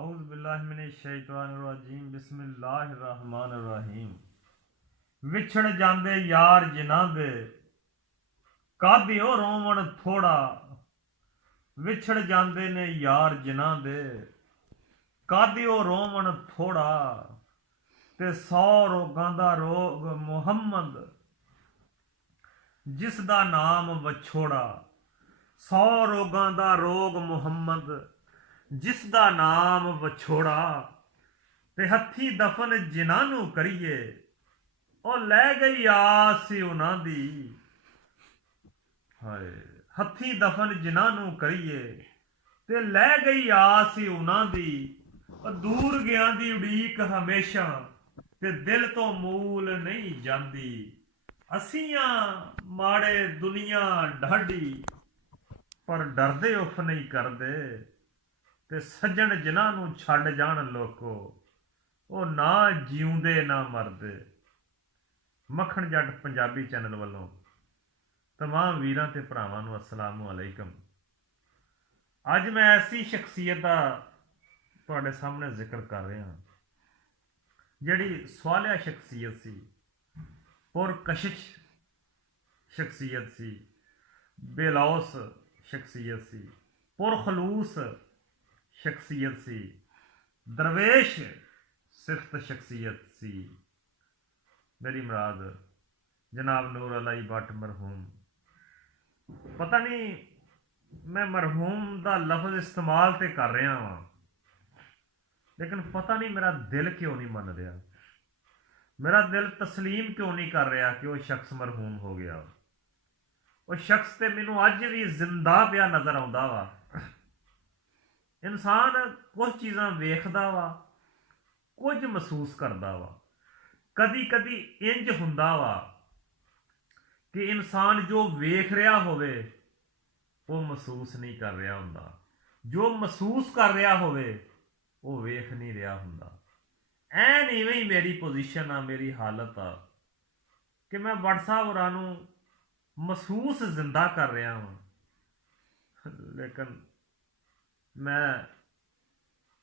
औज़ बिल्लाहि मिनश शैतानिर रजीम बिस्मिल्लाहिर रहमानिर रहीम। विछड़ जांदे यार जिन्हां दे कादियो रोवण थोड़ा। विछड़ जांदे ने यार जिन्हां दे कादियो रोवण थोड़ा। ते 100 रोगां दा रोग मुहम्मद जिस दा नाम वछोड़ा। 100 रोगां दा रोग मुहम्मद जिस दा नाम वछोड़ा। ते हत्थी दफन जिन्हां नूं करिए ओ लै गई आस उन्हां दी। हाय हत्थी दफन जिन्हां नूं करिए ते लै गई आस उन्हां दी। दूर गया दी उड़ीक हमेशा ते दिल तो मूल नहीं जांदी। असियां माड़े दुनिया ढाडी पर डरदे उफ नहीं करदे। ते सज्जन जिन्हां नूं छड्ड जाण लोको ਉਹ ਨਾ ਜਿਉਂਦੇ ਨਾ ਮਰਦੇ। ਮੱਖਣ ਜੱਟ ਪੰਜਾਬੀ ਚੈਨਲ ਵੱਲੋਂ तमाम ਵੀਰਾਂ ਤੇ ਭਰਾਵਾਂ ਨੂੰ ਅਸਲਾਮੁ ਅਲੈਕਮ। ਅੱਜ ਮੈਂ ਐਸੀ ਸ਼ਖਸੀਅਤ ਦਾ ਤੁਹਾਡੇ ਸਾਹਮਣੇ ਜ਼ਿਕਰ ਕਰ ਰਿਹਾ ਜਿਹੜੀ ਸਵਾਲਿਆ ਸ਼ਖਸੀਅਤ ਸੀ, ਪੁਰਕਸ਼ਿਸ਼ ਸ਼ਖਸੀਅਤ ਸੀ, ਬੇਲੌਸ ਸ਼ਖਸੀਅਤ ਸੀ, ਪੁਰਖਲੂਸ ਸ਼ਖਸੀਅਤ ਸੀ, ਦਰਵੇਸ਼ सिफ्त शख्सियत सी। मेरी मुराद जनाब नूर अलाई भट्ट मरहूम। पता नहीं मैं मरहूम का लफ्ज़ इस्तेमाल तो कर रहा हाँ, लेकिन पता नहीं मेरा दिल क्यों नहीं मन रहा, मेरा दिल तस्लीम क्यों नहीं कर रहा कि वह शख्स मरहूम हो गया। वह शख्स तो मैनू अज भी जिंदा पिया नज़र आता वा। इंसान कुछ चीज़ां वेखदा वा, कुछ महसूस करता वा। कदी कदी इंज हुंदा वा कि इंसान जो वेख रहा होवे वो महसूस नहीं कर रहा हुंदा, जो महसूस कर रहा होवे वो वेख नहीं रहा हुंदा। ऐन इवें ही मेरी पोजीशन आ, मेरी हालत आ कि मैं व्हाट्सएप होरां नूं महसूस जिंदा कर रहा हूँ, लेकिन मैं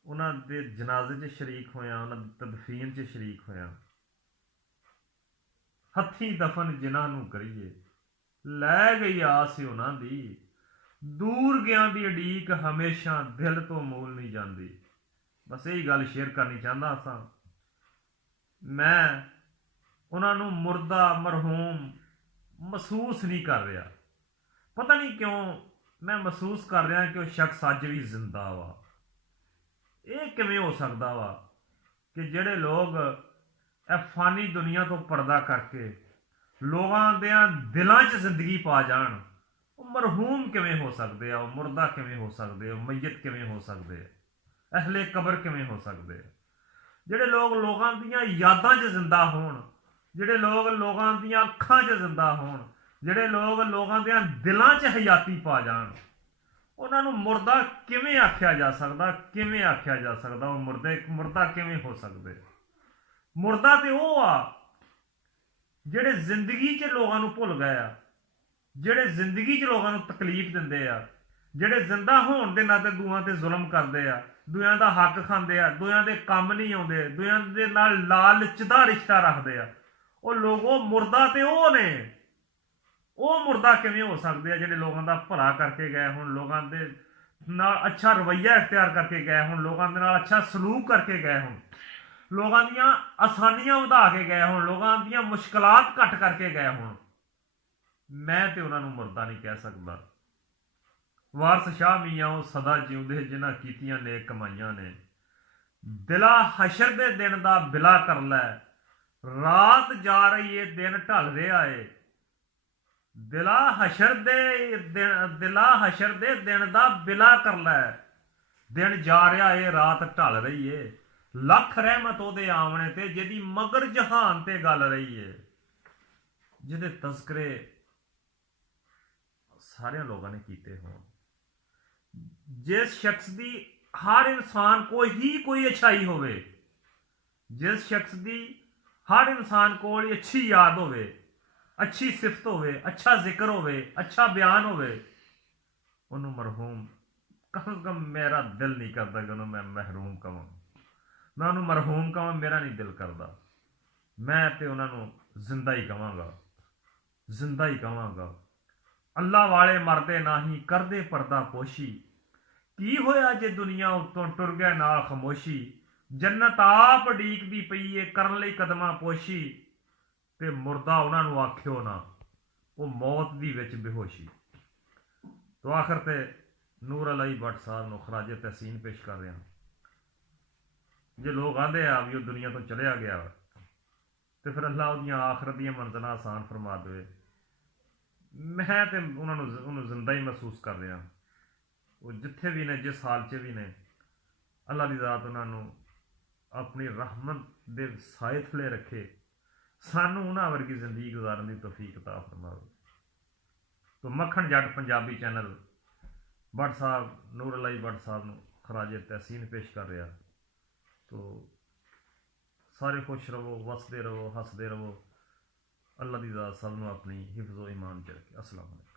उन्हां दे जनाजे च शरीक होया, उन्हां दी तदफीन च शरीक होया। हत्थी दफन जिन्हां नूं करिए लै गई आस उन्हां दी। दूर गया दी उड़ीक हमेशा दिल तो मूल नहीं जाती। बस यही गल शेयर करनी चाहता सा। मैं उन्हां नूं मुर्दा मरहूम महसूस नहीं कर रहा। पता नहीं क्यों मैं महसूस कर रहा कि वह शख्स अज भी जिंदा वा। ये किवें हो सकता वा कि जिहड़े लोग फानी दुनिया तो पर्दा करके लोगों दे दिलों च जिंदगी पा जान, वो मरहूम किवें हो सकते हैं, मुर्दा किवें हो सकते, मैयत किवें हो सकते, अहले कबर किवें हो सकते। जिहड़े लोग लोगों दीयां यादां च जिंदा होण, जिहड़े लोग लोगों दीयां अखां च जिंदा होण, जिहड़े लोग लोगों दे दिलों च हयाती पा जान, उन्होंने मुर्दा किवें आख्या जा सकता, किवें आख्या जा सकता। वो मुर्दा किवें हो सकते। मुर्दा तो वह आ जिहड़े जिंदगी च लोगों को भुल गए आ, जिहड़े जिंदगी च लोगों को तकलीफ दिंदे आ, जिहड़े जिंदा होण दे नाते दूआं ते जुल्म करदे आ, दूआं दा हक खांदे आ, दूआं दे कम नहीं आउंदे, दूआं दे नाल लालच दा रिश्ता रखदे आ। वो लोगों मुर्दा ते ओह ने, वो मुर्दा किवें हो सकते हैं जिहड़े लोगों का भला करके गए होण, लोगों के नाल अच्छा रवैया इख्तियार करके गए होण, लोगों के नाल अच्छा सलूक करके गए होण, लोगों दीयां आसानियां वधा के गए होण, लोगों दीयां मुश्किलात घट करके गए होण। मैं तो उन्होंने मुर्दा नहीं कह सकता। वारस शाह मियाँ वो सदा जिउंदे जिन्हां कीतियां नेक कमाइयां ने। दिला हशर दे दिन दा बिला कर लै, रात जा रही है दिन ढल रहा है। दिला हशर दे दिन दा बिला कर लै, दिन जा रहा है रात ढल रही है। लख रहमत ओदे आवणे ते जिहदी मगर जहान ते गल रही है। जिहदे तस्करे सारे लोगों ने कीते होण, जिस शख्स की हर इंसान को ही कोई अच्छाई होवे, जिस शख्स की हर इंसान को अच्छी याद होवे, अच्छी सिफत होवे, अच्छा जिक्र होवे, अच्छा बयान होवे, उन्होंने मरहूम कम से कम मेरा दिल नहीं करता कि उन्होंने मैं महरूम कहां, मैं उन्होंने मरहूम कहां, मेरा नहीं दिल करता। मैं तो उन्होंने जिंदा ही कहांगा, जिंदा ही कहांगा। अल्लाह वाले मरदे नाही करदे पर्दा पोशी, की होया जे दुनिया उत्तों टुर गया नाल खामोशी। जन्नत आप ਡੀਕਦੀ ਪਈ ਏ ਕਰਨ ਲਈ ਕਦਮਾਂ ਪੋਸ਼ੀ, ਤੇ ਮੁਰਦਾ ਉਹਨਾਂ ਨੂੰ ਆਖਿਓ ਨਾ ਉਹ ਮੌਤ ਦੀ ਵਿੱਚ ਬੇਹੋਸ਼ੀ। तो आखिर ते ਨੂਰ ਅਲੀ भट्ट साहब ਨੂੰ ਖਰਾਜੇ ਤਹਿਸੀਨ ਪੇਸ਼ ਕਰ ਰਿਹਾ। ਜੇ ਲੋਕ ਆਂਦੇ ਆ ਵੀ ਉਹ ਦੁਨੀਆ ਤੋਂ ਚਲਿਆ ਗਿਆ ਤੇ ਫਿਰ ਅੱਲਾਹ ਉਹਦੀਆਂ ਆਖਰਤ ਦੀਆਂ ਮੰਜ਼ਲਾਂ ਆਸਾਨ ਫਰਮਾ ਦੇਵੇ। ਮੈਂ ਤੇ ਉਹਨੂੰ ਜ਼ਿੰਦਾ ਹੀ ਮਹਿਸੂਸ ਕਰ ਰਿਹਾ। ਉਹ ਜਿੱਥੇ ਵੀ ਨੇ, ਜਿਸ ਹਾਲ 'ਚ ਵੀ ਨੇ, ਅੱਲਾਹ ਦੀ ਜ਼ਾਤ ਉਹਨਾਂ ਨੂੰ ਆਪਣੀ ਰਹਿਮਤ ਦੇ ਸਾਏ ਥਲੇ ਰੱਖੇ, ਸਾਨੂੰ ਉਹਨਾਂ ਵਰਗੀ ਜ਼ਿੰਦਗੀ ਗੁਜ਼ਾਰਨ ਦੀ ਤੌਫੀਕ ਅਤਾ ਫਰਮਾਵੇ। तो मक्खन जट पंजाबी चैनल भट्ट साहब, ਨੂਰ ਅਲੀ भट्ट साहब ਨੂੰ ਖਰਾਜੇ ਤਹਿਸੀਨ ਪੇਸ਼ ਕਰ ਰਿਹਾ। तो ਸਾਰੇ खुश रहो, वसदे रहो, हसदे रहो। अल्लाह दी ज़ात सब नूं अपनी हिफ्ज़ो ईमान च रखे। अस्सलाम वालेकुम।